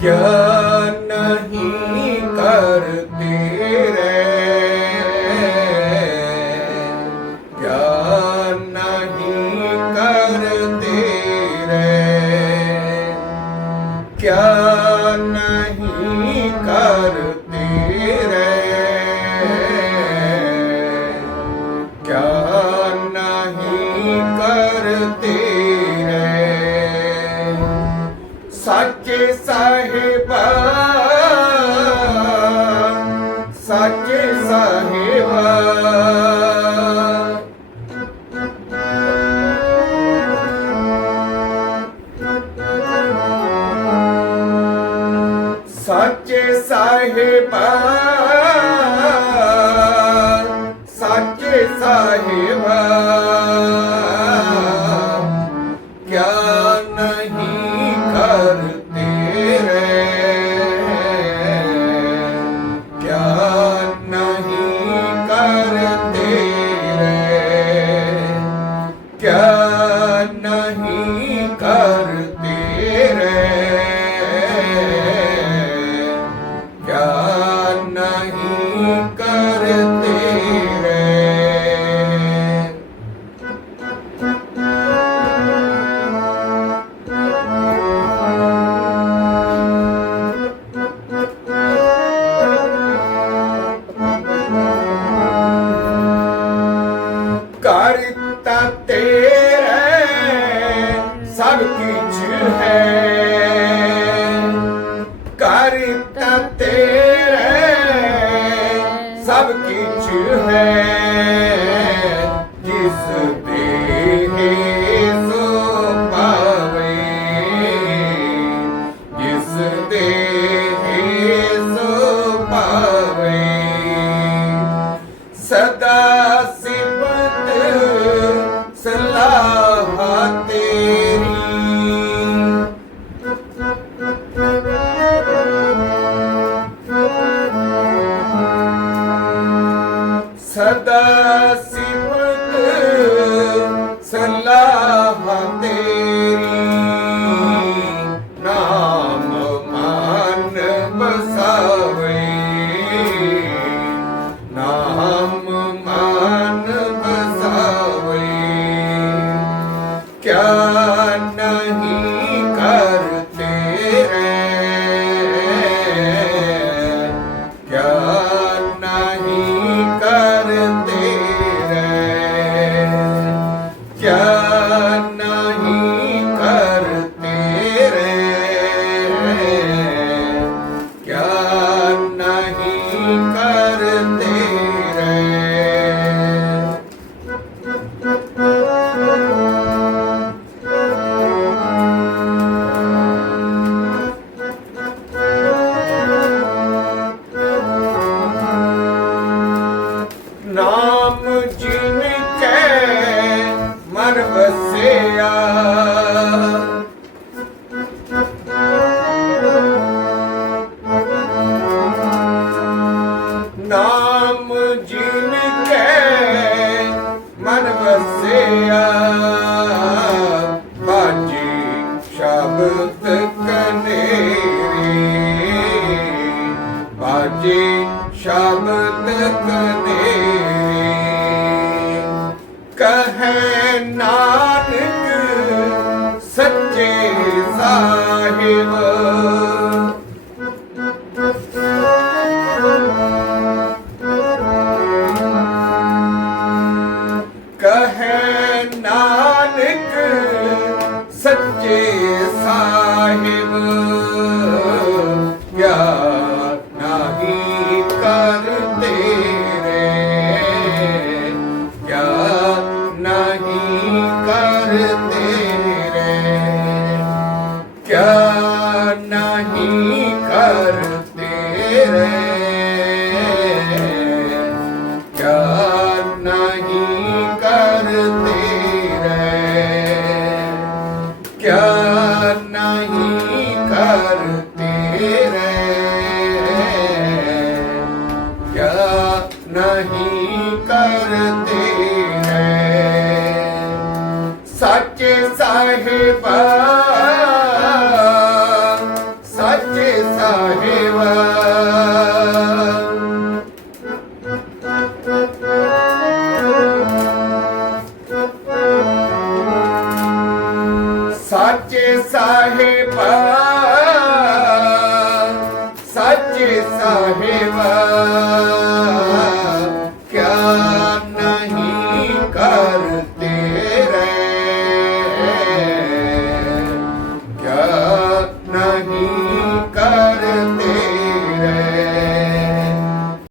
God. ਸਾਹਿਬਾ ਸੱਚੇ ਸਾਹਿਬਾ சதா சிவனு சல்லாமதே நாம மானவ சாவே நாம மானவ சாவே क्या नहीं ਮਨ ਵਸਿਆ। ਨਾਮ ਜਿਨ ਕੈ ਮਨ ਵਸਿਆ ਬਾਜੀ ਸ਼ਬਦ ਕਨੇਰੀ। ਬਾਜੀ ਸ਼ਬਦ ਕਨੇਰੀ। ਨਾਨਕ ਸੱਚੇ ਸਾਹਿਬ। ਕਹੈ ਨਾਨਕ ਸੱਚੇ ਸਾਹਿਬ ਕਿਆ ਨਹੀਂ ਕਰਤੇ ਕਿਆ ਨਹੀਂ ਕਰਤੇ ਰੇ ਕਿਆ ਨਹੀਂ ਕਰਤੇ ਰੇ ਕਿਆ ਨਹੀਂ ਕਰਤੇ ਰੇ ਕਿਆ ਨਹੀਂ ਕਰਤੇ ਰੇ ਸੱਚੇ ਸਾਚੇ ਸਾਹਿਬਾ ਸਾਚੇ ਸਾਹਿਬਾ।